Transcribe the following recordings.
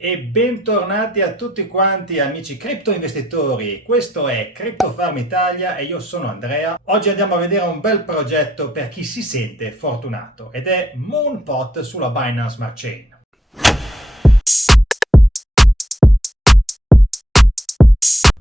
E bentornati a tutti quanti amici cripto investitori, questo è Crypto Farm Italia e io sono Andrea. Oggi andiamo a vedere un bel progetto per chi si sente fortunato ed è Moonpot sulla Binance Smart Chain.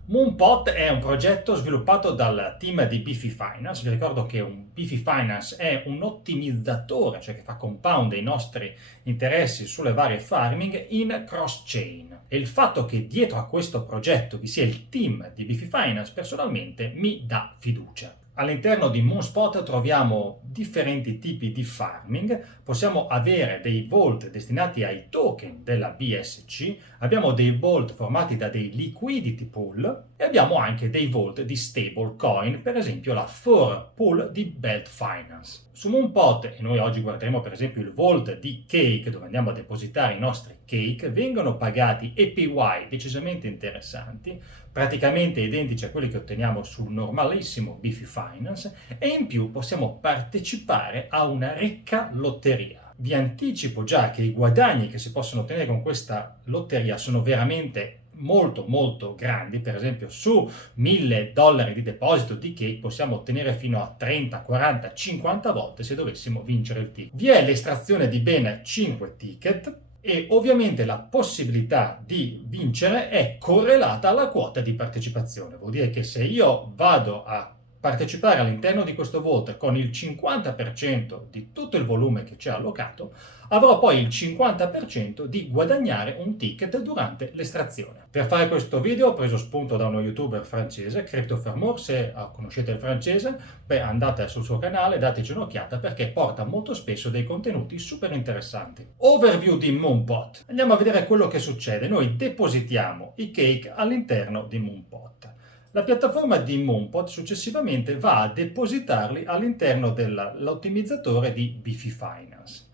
Moonpot è un progetto sviluppato dal team di Beefy Finance. Vi ricordo che un Beefy Finance è un ottimizzatore, cioè che fa compound i nostri interessi sulle varie farming in cross-chain. E il fatto che dietro a questo progetto vi sia il team di Beefy Finance personalmente mi dà fiducia. All'interno di Moonspot troviamo differenti tipi di farming, possiamo avere dei vault destinati ai token della BSC, abbiamo dei vault formati da dei liquidity pool e abbiamo anche dei vault di stablecoin, per esempio la 4 pool di Belt Finance. Su Moonpot, e noi oggi guarderemo per esempio il vault di Cake dove andiamo a depositare i nostri Cake, vengono pagati APY decisamente interessanti, praticamente identici a quelli che otteniamo sul normalissimo Beefy Finance, e in più possiamo partecipare a una ricca lotteria. Vi anticipo già che i guadagni che si possono ottenere con questa lotteria sono veramente molto grandi. Per esempio su $1000 di deposito di Cake possiamo ottenere fino a 30, 40, 50 volte se dovessimo vincere il ticket. Vi è l'estrazione di ben 5 ticket e ovviamente la possibilità di vincere è correlata alla quota di partecipazione. Vuol dire che se io vado a partecipare all'interno di questo vault con il 50% di tutto il volume che c'è allocato, avrò poi il 50% di guadagnare un ticket durante l'estrazione. Per fare questo video ho preso spunto da uno youtuber francese, CryptoFarmer. Se conoscete il francese, andate sul suo canale, dateci un'occhiata perché porta molto spesso dei contenuti super interessanti. Overview di Moonpot. Andiamo a vedere quello che succede. Noi depositiamo i Cake all'interno di Moonpot. La piattaforma di Moonpot successivamente va a depositarli all'interno dell'ottimizzatore di Beefy Finance.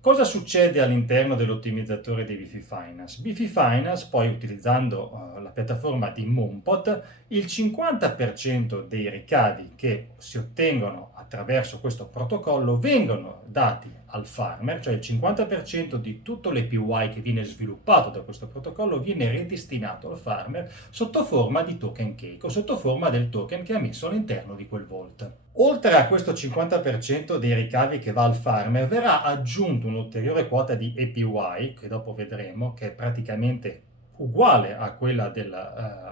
Cosa succede all'interno dell'ottimizzatore di Beefy Finance? Beefy Finance, poi utilizzando la piattaforma di Moonpot, il 50% dei ricavi che si ottengono attraverso questo protocollo vengono dati al farmer, cioè il 50% di tutto l'APY che viene sviluppato da questo protocollo viene ridestinato al farmer sotto forma di token Cake o sotto forma del token che ha messo all'interno di quel vault. Oltre a questo 50% dei ricavi che va al farmer, verrà aggiunto un'ulteriore quota di APY, che dopo vedremo, che è praticamente uguale a quella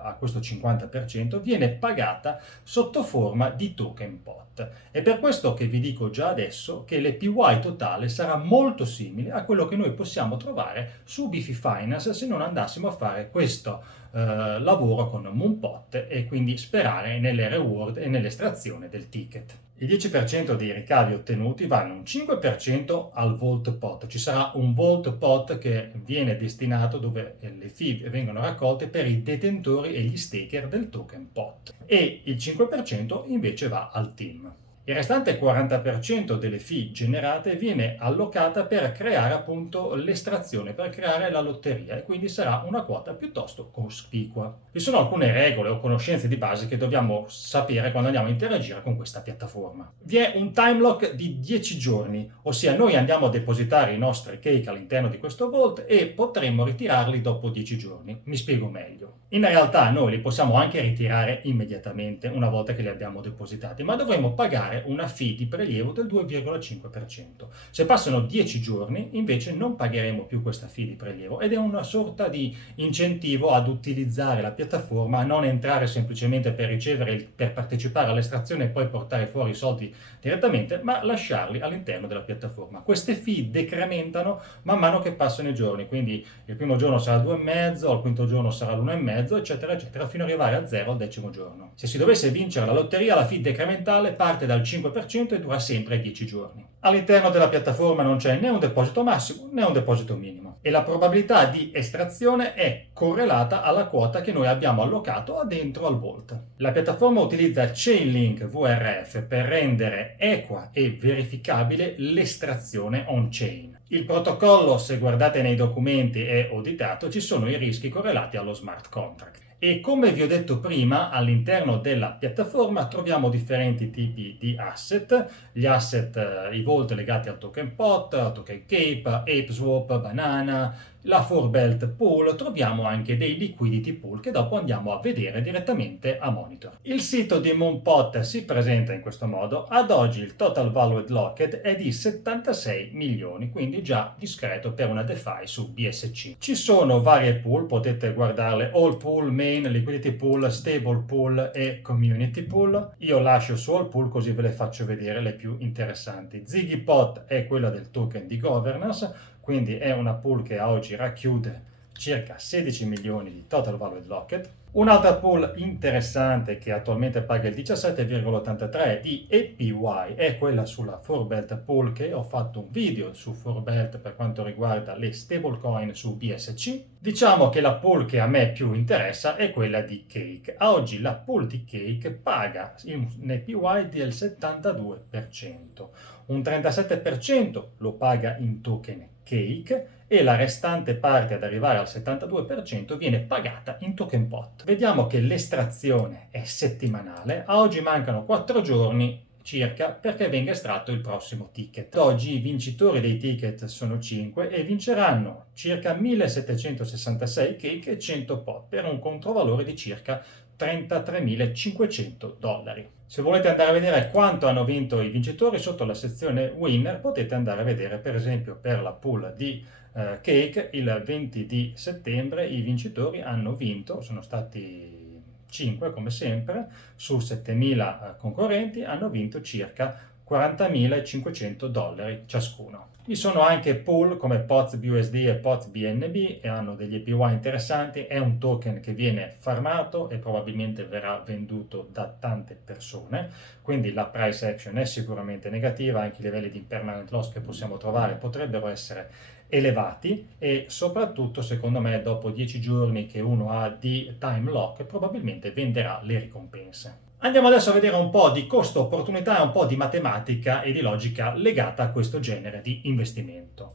a questo 50%, viene pagata sotto forma di token pot. È per questo che vi dico già adesso che l'APY totale sarà molto simile a quello che noi possiamo trovare su Beefy Finance se non andassimo a fare questo lavoro con Moonpot e quindi sperare nelle reward e nell'estrazione del ticket. Il 10% dei ricavi ottenuti vanno un 5% al Vault Pot. Ci sarà un Vault Pot che viene destinato dove le fee vengono raccolte per i detentori e gli staker del token pot e il 5% invece va al team. Il restante 40% delle fee generate viene allocata per creare appunto l'estrazione, per creare la lotteria e quindi sarà una quota piuttosto cospicua. Vi sono alcune regole o conoscenze di base che dobbiamo sapere quando andiamo a interagire con questa piattaforma. Vi è un time lock di 10 giorni, ossia noi andiamo a depositare i nostri Cake all'interno di questo vault e potremo ritirarli dopo 10 giorni. Mi spiego meglio. In realtà noi li possiamo anche ritirare immediatamente una volta che li abbiamo depositati, ma dovremo pagare una fee di prelievo del 2,5%. Se passano 10 giorni invece non pagheremo più questa fee di prelievo ed è una sorta di incentivo ad utilizzare la piattaforma, a non entrare semplicemente per ricevere, per partecipare all'estrazione e poi portare fuori i soldi direttamente, ma lasciarli all'interno della piattaforma. Queste fee decrementano man mano che passano i giorni, quindi il primo giorno sarà 2,5, al quinto giorno sarà l'1,5, eccetera eccetera, fino ad arrivare a 0 al 10° giorno. Se si dovesse vincere la lotteria, la fee decrementale parte dal 5% e dura sempre 10 giorni. All'interno della piattaforma non c'è né un deposito massimo né un deposito minimo e la probabilità di estrazione è correlata alla quota che noi abbiamo allocato dentro al vault. La piattaforma utilizza Chainlink VRF per rendere equa e verificabile l'estrazione on-chain. Il protocollo, se guardate nei documenti, è auditato, ci sono i rischi correlati allo smart contract. E come vi ho detto prima, all'interno della piattaforma troviamo differenti tipi di asset, gli asset, i vault legati al token pot, al token cape, ApeSwap, Banana, la Forbelt Pool, troviamo anche dei liquidity pool che dopo andiamo a vedere direttamente a monitor. Il sito di Moonpot si presenta in questo modo. Ad oggi il total valued locked è di 76 milioni, quindi già discreto per una DeFi su BSC. Ci sono varie pool, potete guardarle: All Pool, Main, Liquidity Pool, Stable Pool e Community Pool. Io lascio su All Pool così ve le faccio vedere le più interessanti. Ziggy Pot è quella del token di governance, quindi è una pool che a oggi racchiude circa 16 milioni di total valued locked. Un'altra pool interessante che attualmente paga il 17,83 di APY è quella sulla Forbelt Pool, che ho fatto un video su Forbelt per quanto riguarda le stablecoin su BSC. Diciamo che la pool che a me più interessa è quella di Cake. A oggi la pool di Cake paga un APY del 72%, un 37% lo paga in token Cake e la restante parte ad arrivare al 72% viene pagata in token pot. Vediamo che l'estrazione è settimanale, a oggi mancano 4 giorni circa perché venga estratto il prossimo ticket. Ad oggi i vincitori dei ticket sono 5 e vinceranno circa 1766 cake e 100 pot per un controvalore di circa $33.500. Se volete andare a vedere quanto hanno vinto i vincitori, sotto la sezione winner potete andare a vedere, per esempio per la pool di Cake, il 20 di settembre i vincitori hanno vinto, sono stati 5 come sempre, su 7.000 concorrenti hanno vinto circa $40.500 ciascuno. Vi sono anche pool come POTS BUSD e POTS BNB e hanno degli APY interessanti. È un token che viene farmato e probabilmente verrà venduto da tante persone, quindi la price action è sicuramente negativa, anche i livelli di impermanent loss che possiamo trovare potrebbero essere elevati e soprattutto secondo me dopo 10 giorni che uno ha di time lock probabilmente venderà le ricompense. Andiamo adesso a vedere un po' di costo-opportunità e un po' di matematica e di logica legata a questo genere di investimento.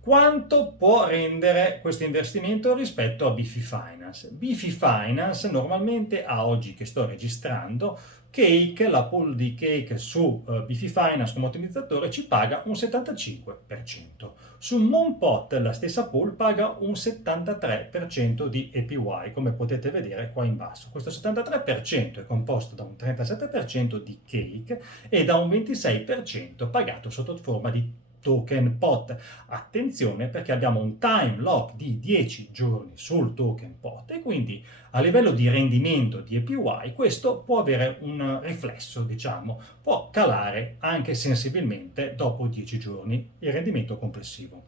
Quanto può rendere questo investimento rispetto a Bifi Finance? Bifi Finance normalmente, a oggi che sto registrando, Cake, la pool di Cake su Bifi Finance come ottimizzatore ci paga un 75%. Su Moonpot la stessa pool paga un 73% di APY, come potete vedere qua in basso. Questo 73% è composto da un 37% di Cake e da un 26% pagato sotto forma di token pot. Attenzione perché abbiamo un time lock di 10 giorni sul token pot e quindi a livello di rendimento di APY questo può avere un riflesso, diciamo, può calare anche sensibilmente dopo 10 giorni il rendimento complessivo.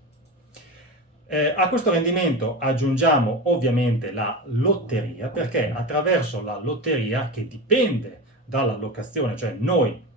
A questo rendimento aggiungiamo ovviamente la lotteria, perché attraverso la lotteria, che dipende dall'allocazione, cioè noi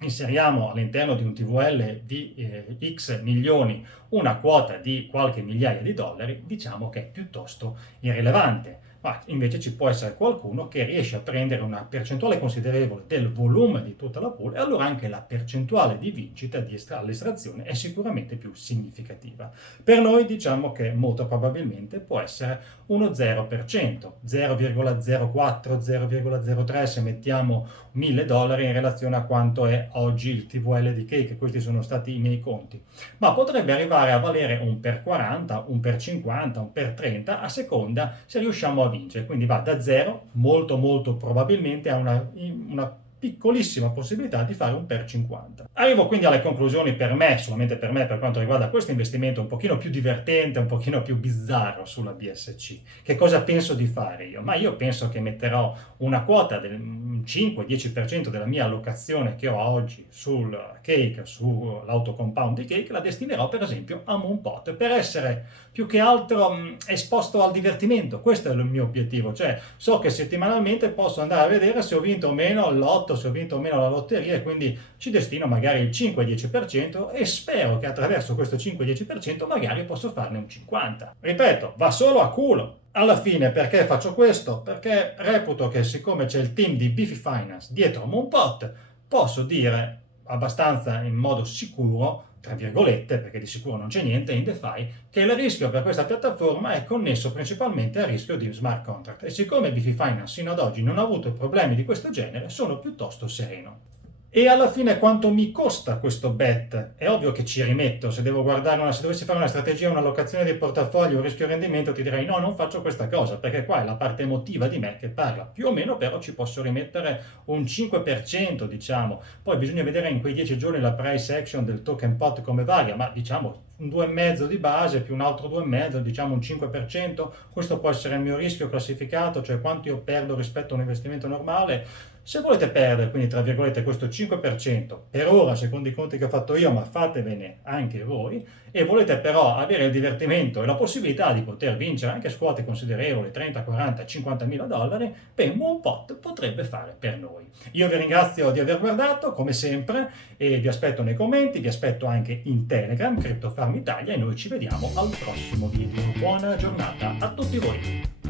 inseriamo all'interno di un TVL di X milioni una quota di qualche migliaia di dollari, diciamo che è piuttosto irrilevante. Ma invece ci può essere qualcuno che riesce a prendere una percentuale considerevole del volume di tutta la pool e allora anche la percentuale di vincita all'estrazione è sicuramente più significativa. Per noi diciamo che molto probabilmente può essere uno 0%, 0,04, 0,03 se mettiamo $1.000 in relazione a quanto è oggi il TVL di Cake. Questi sono stati i miei conti, ma potrebbe arrivare a valere un per 40, un per 50, un per 30 a seconda se riusciamo a vincere. Quindi va da 0 molto probabilmente a una piccolissima possibilità di fare un per 50. Arrivo quindi alle conclusioni per me, solamente per me, per quanto riguarda questo investimento un pochino più divertente, un pochino più bizzarro sulla BSC. Che cosa penso di fare io? Ma io penso che metterò una quota del 5-10% della mia allocazione che ho oggi sul Cake, sull'autocompound di Cake, la destinerò per esempio a Moonpot per essere più che altro esposto al divertimento. Questo è il mio obiettivo, cioè so che settimanalmente posso andare a vedere se ho vinto o meno il lotto, se ho vinto o meno la lotteria e quindi ci destino magari il 5-10% e spero che attraverso questo 5-10% magari posso farne un 50%. Ripeto, va solo a culo. Alla fine perché faccio questo? Perché reputo che siccome c'è il team di Bifi Finance dietro Moonpot, posso dire abbastanza in modo sicuro, tra virgolette, perché di sicuro non c'è niente in DeFi, che il rischio per questa piattaforma è connesso principalmente al rischio di smart contract e siccome Bifi Finance sino ad oggi non ha avuto problemi di questo genere, sono piuttosto sereno. E alla fine quanto mi costa questo bet? È ovvio che ci rimetto, se devo se dovessi fare una strategia, un'allocazione di portafoglio, un rischio rendimento, ti direi no, non faccio questa cosa, perché qua è la parte emotiva di me che parla. Più o meno però ci posso rimettere un 5%, diciamo. Poi bisogna vedere in quei 10 giorni la price action del token pot come varia, ma diciamo un 2,5 di base più un altro 2,5, diciamo un 5%, questo può essere il mio rischio classificato, cioè quanto io perdo rispetto a un investimento normale. Se volete perdere, quindi tra virgolette, questo 5%, per ora, secondo i conti che ho fatto io, ma fatevene anche voi, e volete però avere il divertimento e la possibilità di poter vincere anche su quote considerevoli, 30, 40, 50 mila dollari, beh, Moonpot potrebbe fare per noi. Io vi ringrazio di aver guardato, come sempre, e vi aspetto nei commenti, vi aspetto anche in Telegram, CryptoFarm Italia, e noi ci vediamo al prossimo video. Buona giornata a tutti voi!